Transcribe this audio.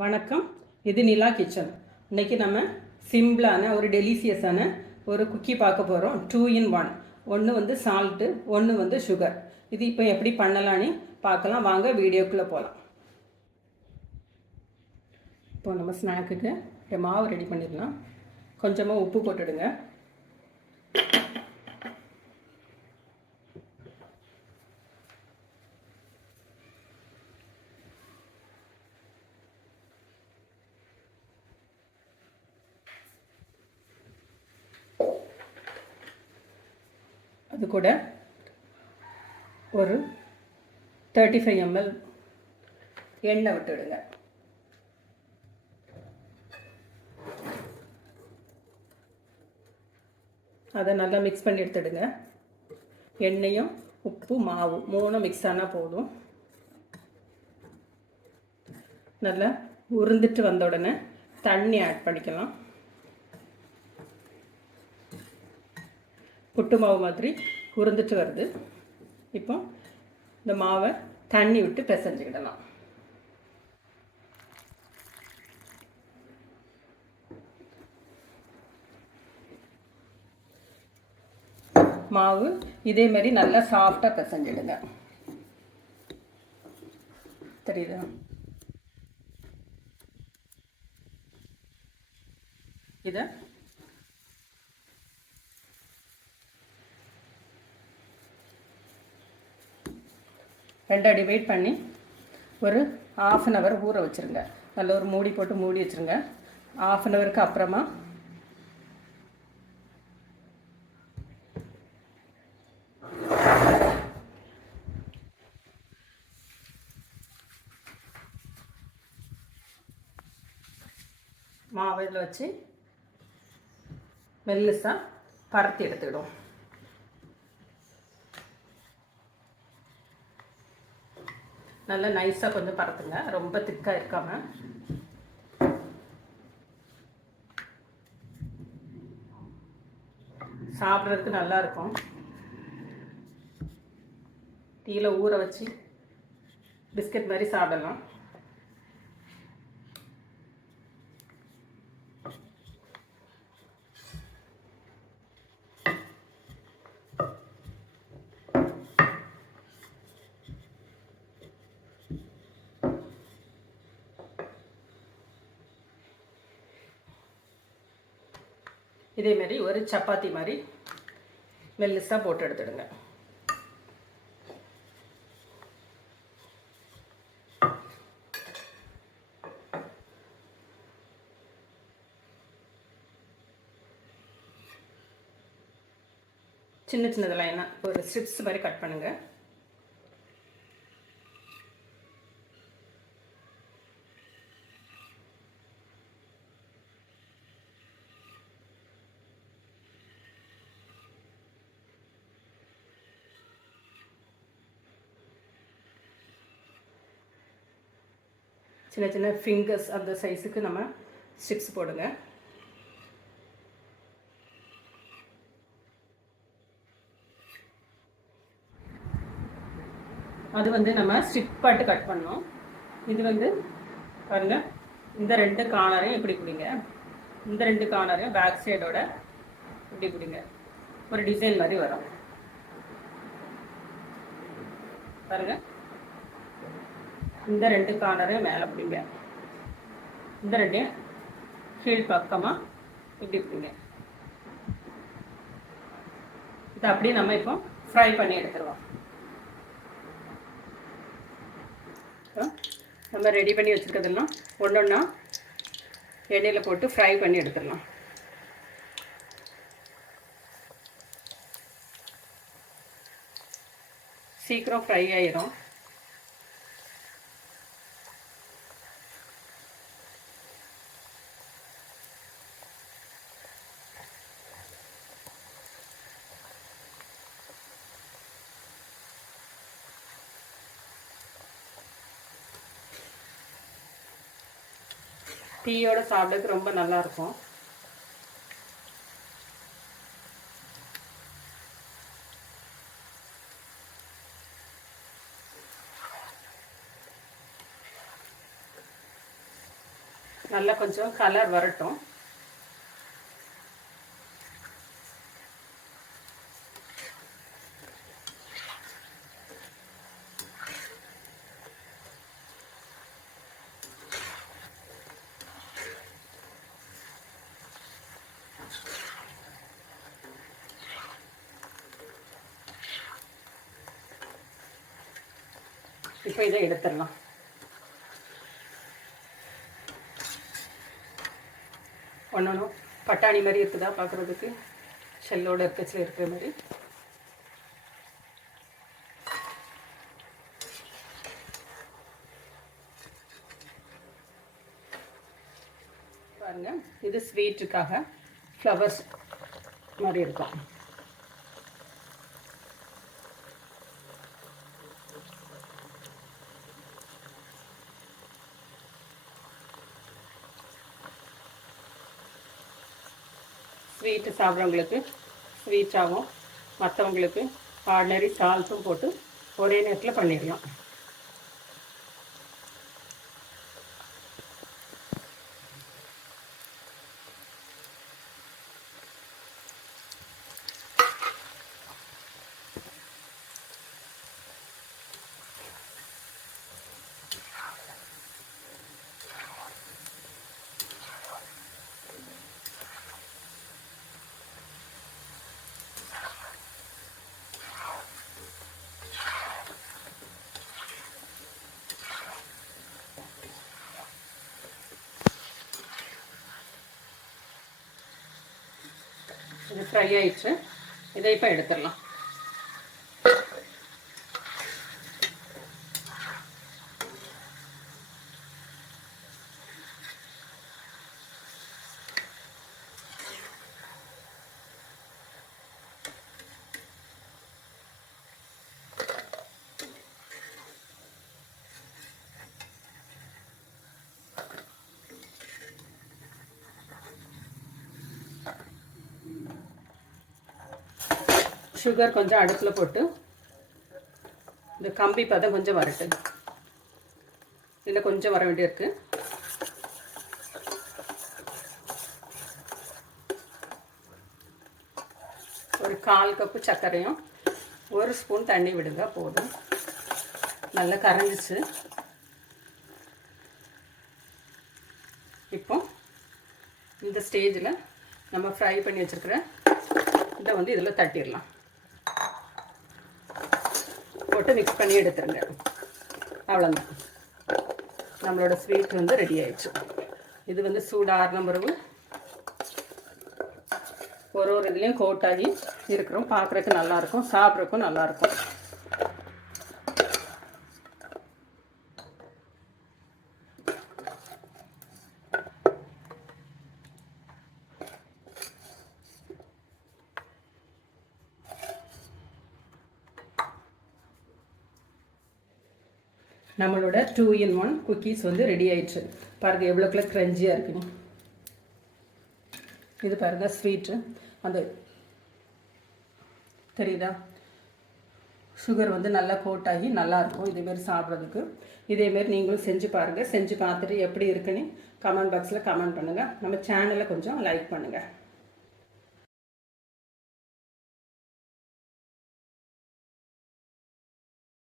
வணக்கம். இது நிலா கிச்சன். இன்றைக்கி நம்ம சிம்பிளான ஒரு டெலிசியஸான ஒரு குக்கி பார்க்க போகிறோம். 2 in 1. ஒன்று வந்து சால்ட்டு, ஒன்று வந்து சுகர். இது இப்போ எப்படி பண்ணலான்னு பார்க்கலாம். வாங்க வீடியோக்குள்ளே போகலாம். இப்போ நம்ம ஸ்நாக்குக்கு மாவு ரெடி பண்ணிடலாம். கொஞ்சமாக உப்பு போட்டுடுங்க. அது கூட ஒரு 35 ml எண்ணெய் விட்டுடுங்க. அதை நல்லா மிக்ஸ் பண்ணி எடுத்துடுங்க. எண்ணெயும் உப்பு மாவு 3 மிக்ஸ் ஆனால் போதும். நல்லா உருந்துட்டு வந்த உடனே தண்ணி ஆட் பண்ணிக்கலாம். புட்டு மாவு மாதிரி உருந்துட்டு வருது. இப்போ இந்த மாவை தண்ணி விட்டு பிசைஞ்சுக்கிடலாம். மாவு இதே மாதிரி நல்லா சாஃப்டாக பிசைஞ்சிடுங்க. தெரியுதா? இதை ரெண்டாக டிவைட் பண்ணி ஒரு 1/2 hour ஊற வச்சுருங்க. நல்ல ஒரு மூடி போட்டு மூடி வச்சுருங்க. 1/2 hourக்கு அப்புறமா மாவு இதில் வச்சு மெல்லிசாக பரத்தி எடுத்துக்கிடும். நல்லா நைஸாக கொஞ்சம் பரத்துங்க, ரொம்ப திக்காக இருக்காமல். சாப்பிட்றதுக்கு நல்லாயிருக்கும். டீயில் ஊற வச்சு பிஸ்கட் மாதிரி சாப்பிடலாம். இதேமாரி ஒரு சப்பாத்தி மாதிரி மெல்லிசாக போட்டு எடுத்துடுங்க. சின்ன சின்னதெல்லாம் என்ன ஒரு ஸ்ட்ரிப்ஸ் மாதிரி கட் பண்ணுங்கள். சின்ன சின்ன ஃபிங்கர்ஸ் அந்த சைஸுக்கு நம்ம ஸ்டிக்ஸ் போடுங்க. அது வந்து நம்ம ஸ்டிக் பாட்டு கட் பண்ணோம். இது வந்து பாருங்க, இந்த 2 கார்னரையும் இப்படி பிடிங்க. இந்த 2 கார்னரையும் பேக் சைடோட இப்படி பிடிங்க. ஒரு டிசைன் மாதிரி வரும் பாருங்க. இந்த 2 கார்னரையும் மேலே பிடிங்க. இந்த 2 கீழ் பக்கமாக இப்படி பிடிங்க. இதை அப்படியே நம்ம இப்போ ஃப்ரை பண்ணி எடுத்துருவோம். நம்ம ரெடி பண்ணி வச்சுருக்கிறதெல்லாம் ஒன்று ஒன்றா எண்ணெயில் போட்டு ஃப்ரை பண்ணி எடுத்துடலாம். சீக்கிரம் ஃப்ரை ஆயிரும். டீயோட சாப்பிட்றதுக்கு ரொம்ப நல்லாயிருக்கும். நல்லா கொஞ்சம் கலர் வரட்டும். இப்போ இதை எடுத்துடலாம். ஒன்று பட்டாணி மாதிரி இருக்குதா பார்க்குறதுக்கு, ஷெல்லோட இருக்கச்சில் இருக்கிற மாதிரி. பாருங்க, இது ஸ்வீட்டுக்காக ஃப்ளவர்ஸ் மாதிரி இருக்கும். ஸ்வீட்டு சாப்பிட்றவங்களுக்கு ஸ்வீட்டாகவும், மற்றவங்களுக்கு ஆர்டினரி சால்ட்டும் போட்டு ஒரே நேரத்தில் பண்ணிடலாம். இது ஃப்ரை ஆயிடுச்சு. இதை இப்போ எடுத்துடலாம். சுகர் கொஞ்சம் அடுப்பில் போட்டு இந்த கம்பி பதம் கொஞ்சம் வரட்டு. இதில் கொஞ்சம் வர வேண்டியிருக்கு. ஒரு 1/4 கப்பு சர்க்கரையும் 1 ஸ்பூன் தண்ணி விடுங்க, போதும். நல்லா கரைஞ்சிச்சு. இப்போ இந்த ஸ்டேஜில் நம்ம ஃப்ரை பண்ணி வச்சுருக்கிற இதை வந்து இதில் தட்டிடலாம். போட்டு மிக்ஸ் பண்ணி எடுத்துருங்க. அவ்வளோதான், நம்மளோட ஸ்வீட் வந்து ரெடி ஆயிடுச்சு. இது வந்து சூடான பிறகு ஒரு இதுலேயும் கோட்டாகி இருக்கிறோம். பார்க்குறதுக்கு நல்லாயிருக்கும், சாப்பிட்றதுக்கும் நல்லாயிருக்கும். நம்மளோட 2-in-1 குக்கீஸ் வந்து ரெடி ஆயிடுச்சு. பாருங்கள் எவ்வளோக்குள்ள க்ரன்ச்சியாக இருக்குங்க. இது பாருங்கள் ஸ்வீட்டு, அந்த தெரியுதா, சுகர் வந்து நல்லா கோட்டாகி நல்லாயிருக்கும் இதேமாரி சாப்பிட்றதுக்கு. இதேமாரி நீங்களும் செஞ்சு பாருங்கள். செஞ்சு பார்த்துட்டு எப்படி இருக்குன்னு கமெண்ட் பாக்ஸில் கமெண்ட் பண்ணுங்கள். நம்ம சேனலை கொஞ்சம் லைக் பண்ணுங்கள்.